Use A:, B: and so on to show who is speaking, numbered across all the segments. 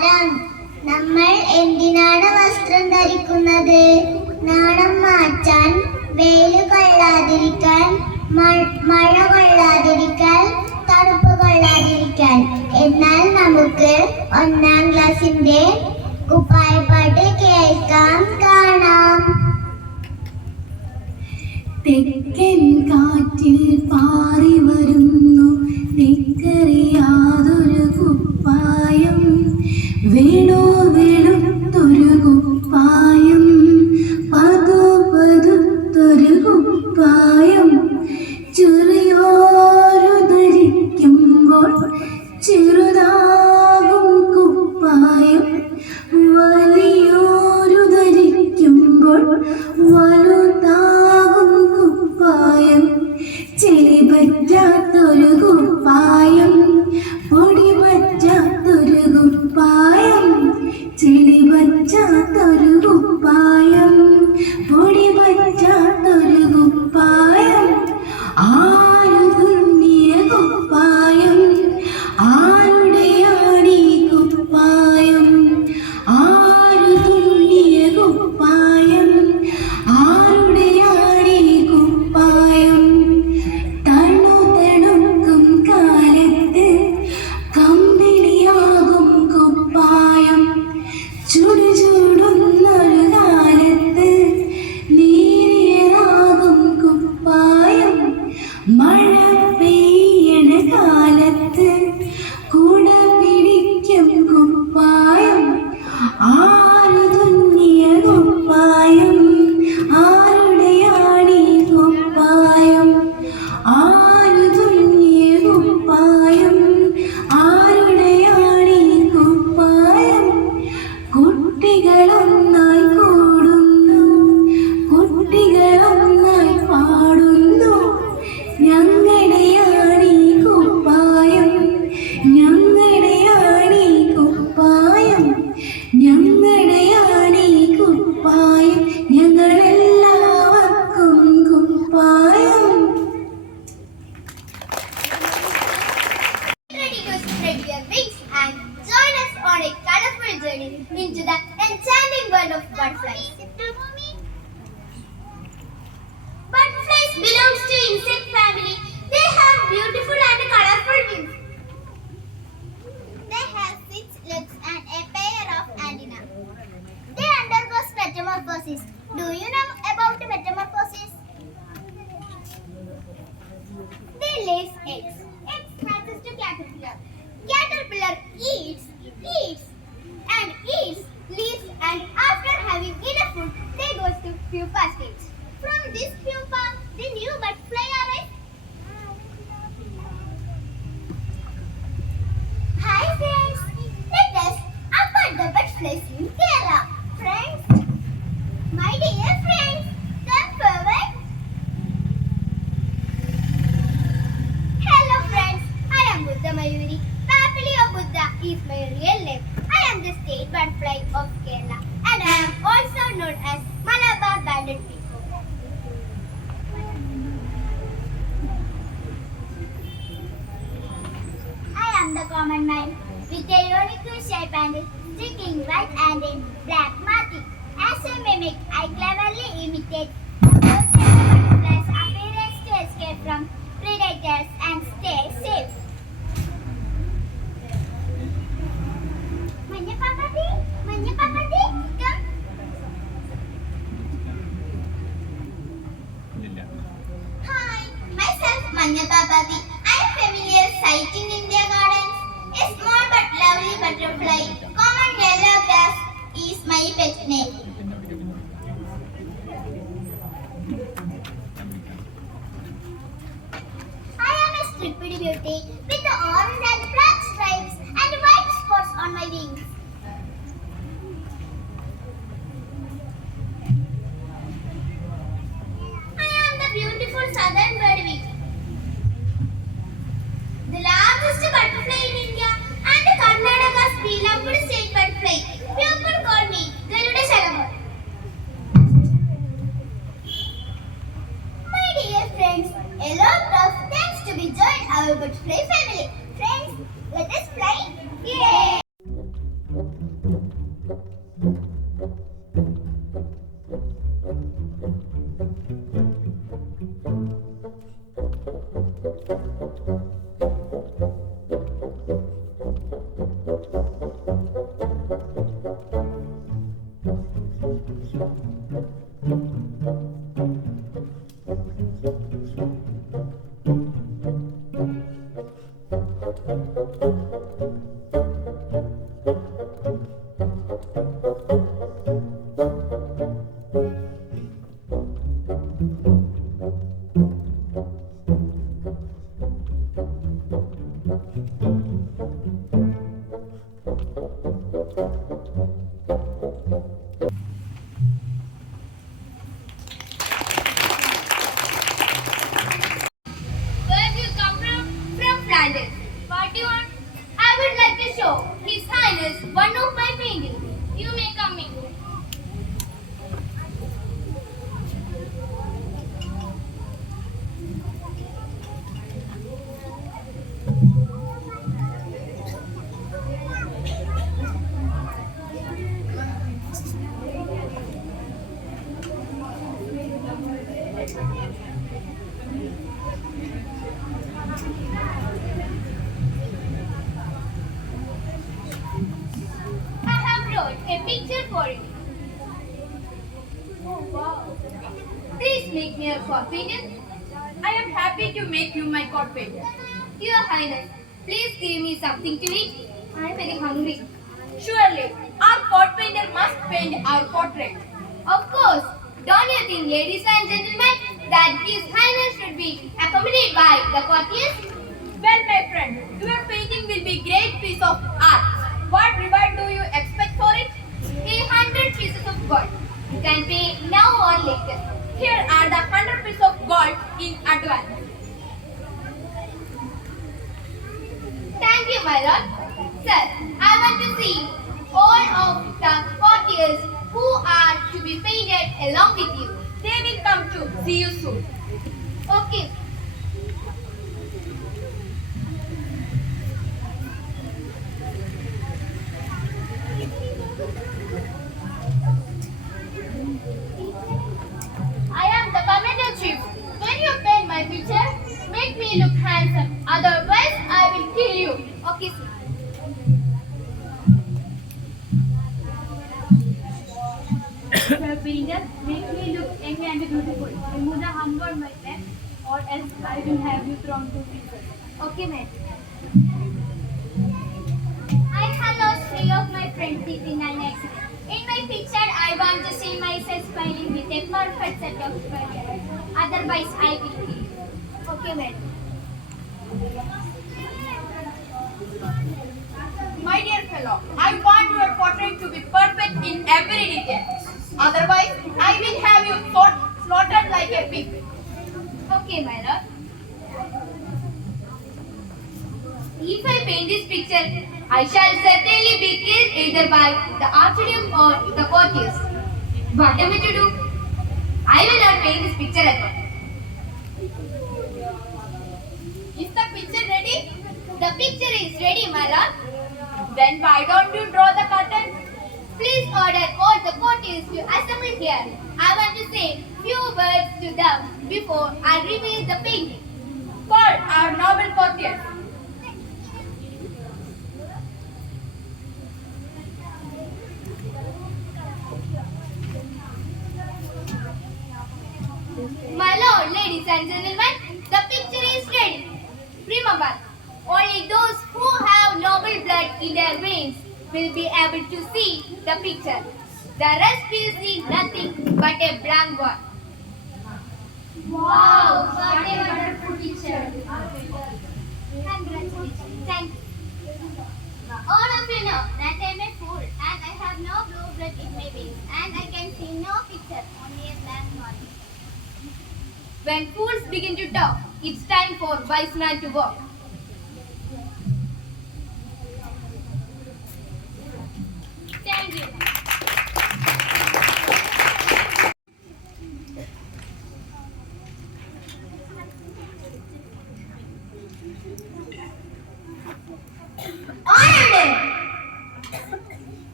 A: Madam നമ്മൾ എന്തിനാണ് വസ്ത്രം ധരിക്കുന്നത്? നാണം മാറ്റാൻ വെയിൽ കൊള്ളാതിരിക്കാൻ മഴ കൊള്ളാതിരിക്കാൻ തണുപ്പ് കൊള്ളാതിരിക്കാൻ. എന്നാൽ നമുക്ക് ഒന്നാം ക്ലാസ്സിന്റെ കുപ്പായപ്പാട്ട് കേൾക്കാം കാണാം.
B: തെക്കൻ കാറ്റിൽ പാറി വരുന്നു. നിക്കറിയാതൊരു കുപ്പായം. വീണു വെളുത്തൊരു കുപ്പായം പതു പതുത്തൊരു കുപ്പായം
A: ചുറി They lay eggs. Eggs to caterpillar. Caterpillar eats common man with a unique shape and sticking white and a black marking. As a mimic, I cleverly imitate those appearance to escape from I am a striped beauty with the orange and black stripes and white spots on my wings.
C: Thank you. A picture for you. Oh wow. Please make me a copy.
D: I am happy to make you my court.
C: Your Highness, please give me something to eat. I am very hungry.
D: Surely, our court painter must paint our portrait.
C: Of course, don't you think, ladies and gentlemen, that His Highness should be accompanied by the courtiers?
D: Well, my friend, your painting will be a great piece of art. What reward do you expect for it?
C: A hundred pieces of gold. You can pay now or later.
D: Here are the hundred pieces of gold in advance.
C: Thank you, my lord. Sir, I want to see all of the courtiers who are to be painted along with you.
D: They will come to see you soon.
C: Okay. Will
E: have you thrown to pieces.
C: Okay, ma'am. I have lost three of my friends in an accident. In my picture, I want to see myself smiling with a perfect set of smiles. Otherwise, I will kill you. Okay, madam.
D: My dear fellow, I want your portrait to be perfect in every detail. Otherwise, I will have you slaughtered slaughtered like a pig.
C: Okay, my lord. If I paint this picture, I shall certainly be killed either by the archduke or the courtiers. What am I to do? I will not paint this picture at all.
D: Is the picture ready?
C: The picture is ready, my lord.
D: Then why don't you draw the curtain?
C: Please order all the courtiers to assemble here. I want to say few words to them before I reveal the painting.
D: Call our noble courtiers.
C: My lord, ladies and gentlemen, the picture is ready. Remember, only those who have noble blood in their veins will be able to see the picture. The rest will see nothing but a blank one. Wow, what a wonderful picture. Congratulations. Thank you. All of you know that I am a fool and I have no blue blood in my veins and I can see no picture, only a blank one. When fools begin to talk, it's time for wise man to walk. Thank you.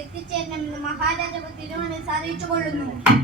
A: എത്തിച്ചേരണമെന്ന് മഹാരാജാവ് തിരുവനന്തപുരത്ത് അറിയിച്ചു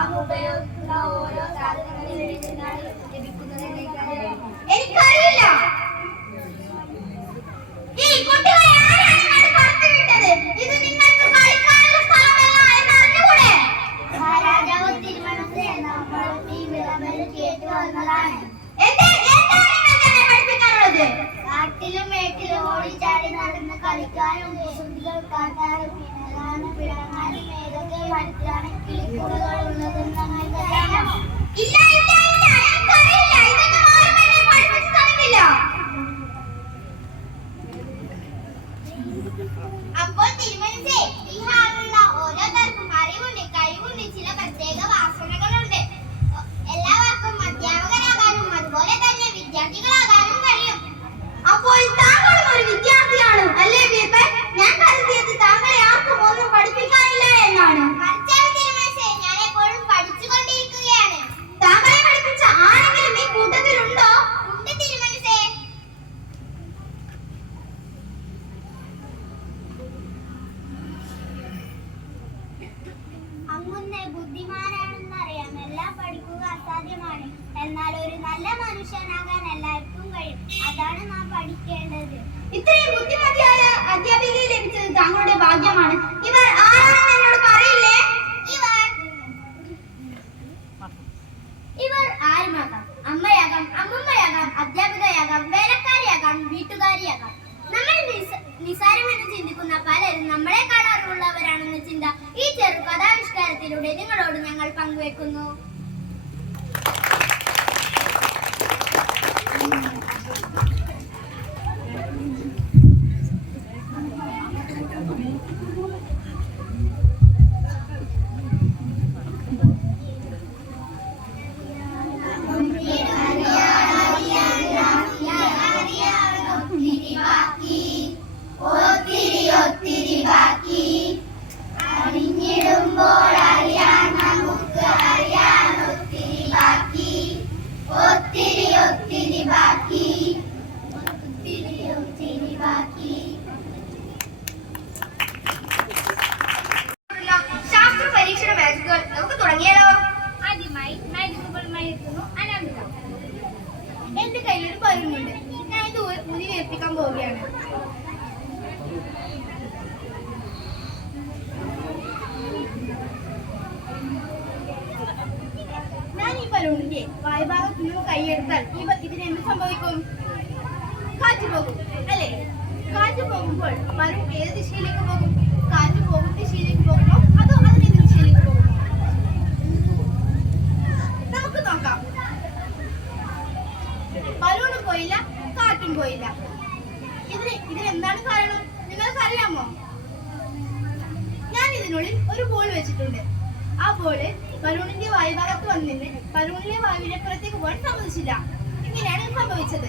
A: amo mover na hora cada vez ಇಲ್ಲ വായ്ഭാഗത്ത് നിന്ന് കൈയെടുത്താൽ ഇവ ഇതിന് എന്ത് സംഭവിക്കും?
F: കാറ്റ് പോകും അല്ലേ? കാറ്റ് പോകുമ്പോൾ മരം ഏത് ദിശയിലേക്ക് പോകും? കാറ്റ് പോകുന്ന ദിശയിലേക്ക് പോകുമോ അതോ അതിന് ദിശയിലേക്ക് പോകും നമുക്ക് നോക്കാം. ബലൂണും പോയില്ല കാറ്റും പോയില്ല. ഇതിന് ഇതിനെന്താണ് കാരണം? നിങ്ങൾക്കറിയാമോ? ഞാൻ ഇതിനുള്ളിൽ ഒരു ബോൾ വെച്ചിട്ടുണ്ട്. ആ ബോൾ ബലൂണിന്റെ വായുഭാഗത്ത് വന്നിട്ട് ബലൂണിലെ വായുവിനെ പുറത്തേക്ക് പോകാൻ സമ്മതിച്ചില്ല. ഇങ്ങനെയാണ് സംഭവിച്ചത്.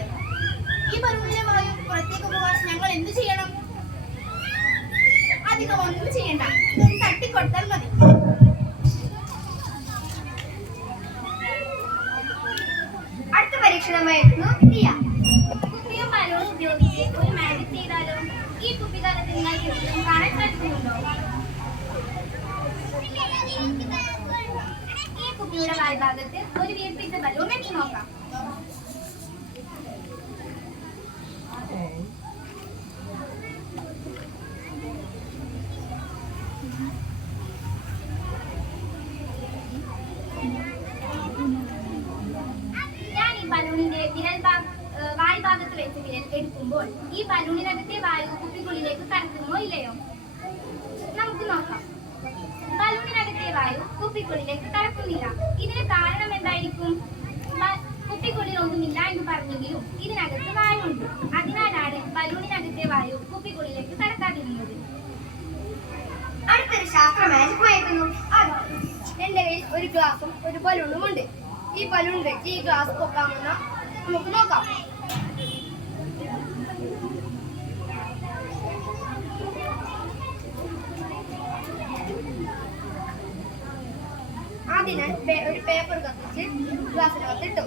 F: ഈ ബലൂണിലെ വായു പുറത്തേക്ക് പോകാൻ ഞങ്ങൾ എന്ത് ചെയ്യണം? അധികം ഒന്നും ചെയ്യണ്ട. ഇതൊന്ന് തട്ടിക്കൊടുത്താൽ മതി. അടുത്ത പരീക്ഷണമായിരുന്നു ദിയ
C: കുപ്പിയും ബലൂൺ ഉപയോഗിച്ച് ഒരു മാജിക് ചെയ്താലോ? ഈ കുപ്പികാലത്ത് നിങ്ങൾക്ക് കാണാൻ സാധിക്കുന്നുണ്ടോ? ഈ കുപ്പിയുടെ വായ്ഭാഗത്ത് ഒരു വീർപ്പിച്ച ബലൂൺ വെച്ച് നോക്കാം ഞാൻ ഈ ബലൂണിന്റെ വിരൽ ഭാഗ ഏഹ് വായ്ഭാഗത്ത് വെച്ച് വിരൽ എടുക്കുമ്പോൾ ഈ ബലൂണിനകത്തെ വായു കുപ്പിക്കുള്ളിലേക്ക് കടക്കുമോ ഇല്ലയോ നമുക്ക് നോക്കാം ബലൂണിനകത്തെ വായു കുപ്പിക്കുള്ളിലേക്ക് കടക്കുന്നില്ല ഇതിന് കാരണം എന്തായിരിക്കും? കുപ്പിക്കുള്ളിൽ ഒന്നുമില്ല എന്ന് പറഞ്ഞെങ്കിലും ഇതിനകത്ത് വായുണ്ട്. അതിനാലാണ് ബലൂണിനകത്തെ വായു കുപ്പിക്കുള്ളിലേക്ക് കടക്കാതിരുന്നത്.
F: അടുത്തൊരു ശാസ്ത്ര മാജിക് കയ്യിൽ ഒരു ഗ്ലാസും ഒരു ബലൂണും ഉണ്ട് ഈ ബലൂൺ വെച്ച് ഈ ഗ്ലാസ് പൊക്കാമെന്ന നമുക്ക് നോക്കാം. അതിനാൽ ഒരു പേപ്പർ കത്തിച്ച് ഗ്ലാസ്സിനകത്ത് ഇട്ടു.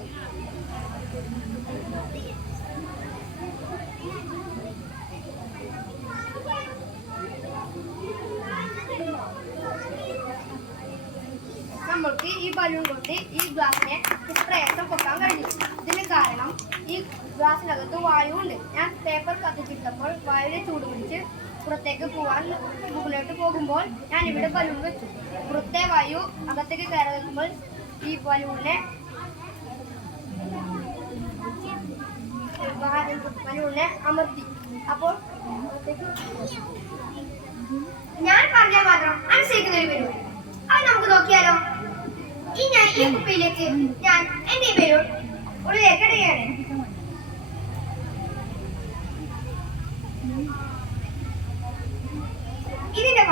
F: നമ്മൾക്ക് ഈ ബലൂൺ കൊണ്ട് ഈ ഗ്ലാസിനെ പ്രയത്നം പൊക്കാൻ കഴിഞ്ഞു. ഇതിന് കാരണം ഈ ഗ്ലാസിനകത്ത് വായു ഉണ്ട്. ഞാൻ പേപ്പർ കത്തിച്ചിട്ടപ്പോൾ വായുവിനെ ചൂട് പിടിച്ച് പുറത്തേക്ക് പോകാൻ മുകളിലോട്ട് പോകുമ്പോൾ ഞാൻ ഇവിടെ ബലൂൺ വെച്ചു. പുറത്തെ വായു അകത്തേക്ക് കയറി വെക്കുമ്പോൾ ഈ ബലൂണിനെ ബലൂണിനെ അമർത്തി. അപ്പോൾ ഞാൻ പറഞ്ഞ മാത്രം അനുസരിക്കുന്ന ഒരു ബലൂൺ അത് നമുക്ക് നോക്കിയാലോ? ഈ ഞാൻ ഈ കുപ്പിയിലേക്ക് ഞാൻ എന്റെ ബലൂൺ ഉള്ളിലേക്ക് ഇടുകയാണ്.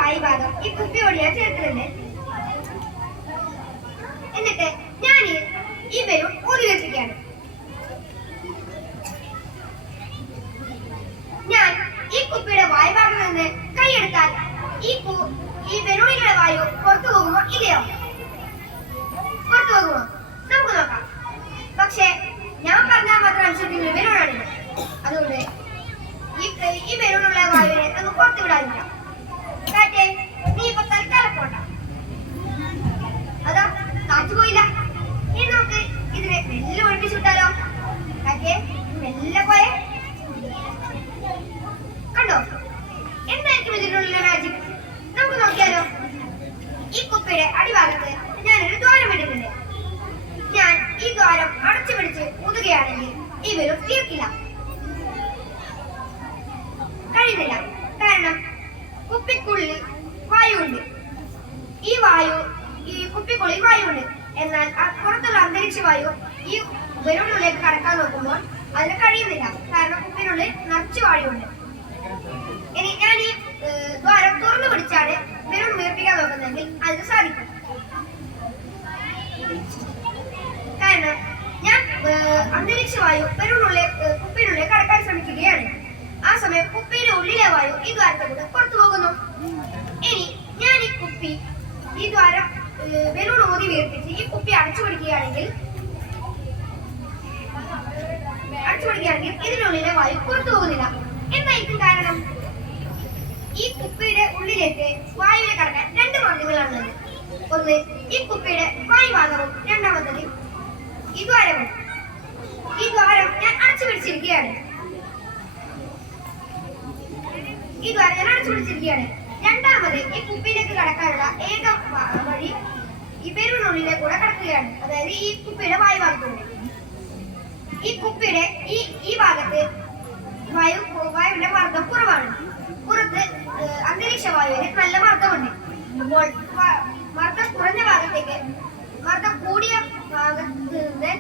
F: വായുഭാഗം ഈ കുപ്പിയോട് ഞാൻ ചേർക്കുന്നുണ്ട് എന്നിട്ട് ഞാൻ ഈ- ബലൂൺ ഊതി വെച്ചിരിക്കുകയാണ് ഞാൻ ഈ കുപ്പിയുടെ വായുഭാഗം നിന്ന് കൈയെടുത്താൽ ഈ കു- ഈ ബലൂണിലുള്ള വായു പുറത്തു പോകുമോ ഇല്ലയോ? പുറത്തു പോകുമോ? നമുക്ക് നോക്കാം. പക്ഷേ ഞാൻ പറഞ്ഞാൽ മാത്രം അനുസരിക്കുന്ന ബലൂണാണിത് അതുകൊണ്ട് ഈ ഈ ബലൂണുള്ള വായുവിനെ നമുക്ക് പുറത്തു വിടാനില്ല ഞാൻ ഈ ദ്വാരം അടച്ചു പിടിച്ച് ഊതുകയാണെങ്കിൽ ഇവരും തീർക്കില്ല കഴിയുന്നില്ല കാരണം കുപ്പിക്കുള്ളിൽ വായുവുണ്ട് ഈ വായു ഈ കുപ്പിക്കുള്ളിൽ വായുവുണ്ട് എന്നാൽ ആ പുറത്തുള്ള അന്തരീക്ഷ വായു ഈ ബലൂണിനുള്ളിലേക്ക് കടക്കാൻ നോക്കുമ്പോൾ അതിന് കഴിയുന്നില്ല കാരണം കുപ്പിനുള്ളിൽ നിറച്ച് വായുവുണ്ട് ഇനി ഞാൻ ഈ ഏഹ്, ദ്വാരം തുറന്നു പിടിച്ചാണ് ബലൂൺ വീർപ്പിക്കാൻ നോക്കുന്നതെങ്കിൽ അതിന് സാധിക്കും കാരണം ഞാൻ ഏഹ്, അന്തരീക്ഷ വായു ബലൂണിനുള്ളിൽ ഏഹ്, കുപ്പിനുള്ളിൽ കടക്കാൻ ശ്രമിക്കുകയാണ് ആ സമയം കുപ്പിയുടെ ഉള്ളിലെ വായു ഈ ദ്വാരത്തിലൂടെ പുറത്തു പോകുന്നു. ഇനി ഞാൻ ഈ കുപ്പി ഈ ദ്വാരം ബലൂൺ ഊതി വീർപ്പിച്ച് ഈ കുപ്പി അടച്ചു പിടിക്കുകയാണെങ്കിൽ അടച്ചു പിടിക്കുകയാണെങ്കിൽ ഇതിനുള്ളിലെ വായു പുറത്തു പോകുന്നില്ല. എന്തായിരിക്കും കാരണം? ഈ കുപ്പിയുടെ ഉള്ളിലേക്ക് വായുവിനെ കടക്കാൻ രണ്ട് മാർഗങ്ങളാണുള്ളത്. ഒന്ന് ഈ കുപ്പിയുടെ വായുഭാഗവും രണ്ടാമത്തത് ഈ ദ്വാരമാണ് ഈ ദ്വാരം ഞാൻ അടച്ചു പിടിച്ചിരിക്കുകയാണ്. ഇതുവരെ ഞാൻ അടച്ചുപിടിച്ചിരിക്കുകയാണ് രണ്ടാമത് ഈ കുപ്പിയിലേക്ക് കടക്കാനുള്ള ഏക വഴി ഇവരുടെ കൂടെ കടക്കുകയാണ്. അതായത് ഈ കുപ്പിയുടെ വായു ഭാഗത്തുണ്ട് ഈ കുപ്പിയുടെ ഈ ഈ ഭാഗത്ത് വായു വായുവിന്റെ മർദ്ദം കുറവാണ്. പുറത്ത് അന്തരീക്ഷ വായുവിന് നല്ല മർദ്ദമുണ്ട്. അപ്പോൾ മർദ്ദം കുറഞ്ഞ ഭാഗത്തേക്ക് മർദ്ദം കൂടിയ ഭാഗത്ത് നിന്ന്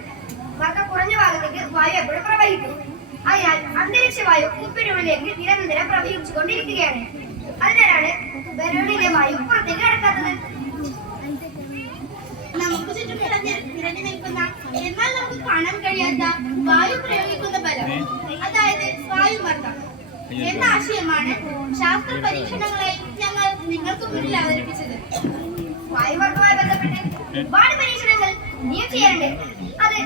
F: മർദ്ദം കുറഞ്ഞ ഭാഗത്തേക്ക് വായു എപ്പോഴും പ്രവഹിക്കും. അതിനാൽ അന്തരീക്ഷ വായു കുപ്പിനുള്ളിലേക്ക് നിരന്തരം പ്രവഹിച്ചുകൊണ്ടിരിക്കുകയാണ്. അതിനാലാണ് ബലൂണിലെ വായു പുറത്തേക്ക് കടക്കാത്തത്.
D: നമുക്ക് ചുറ്റും നിറഞ്ഞ് നിൽക്കുന്ന എന്നാൽ നമുക്ക് കാണാൻ കഴിയാത്ത വായു പ്രയോഗിക്കുന്ന ബലം അതായത് വായുമർദ്ദം. എന്ന ആശയമാണ് ശാസ്ത്ര പരീക്ഷണങ്ങളായി ഞങ്ങൾ നിങ്ങൾക്ക് മുന്നിൽ അവതരിപ്പിച്ചത്.
F: വായുമർദ്ദവുമായി ബന്ധപ്പെട്ട് ഒരുപാട് പരീക്ഷണങ്ങൾ നീ ചെയ്യാറുണ്ട് അത്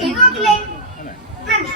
F: ചെയ്തു നോക്കില്ലേ? നന്ദി.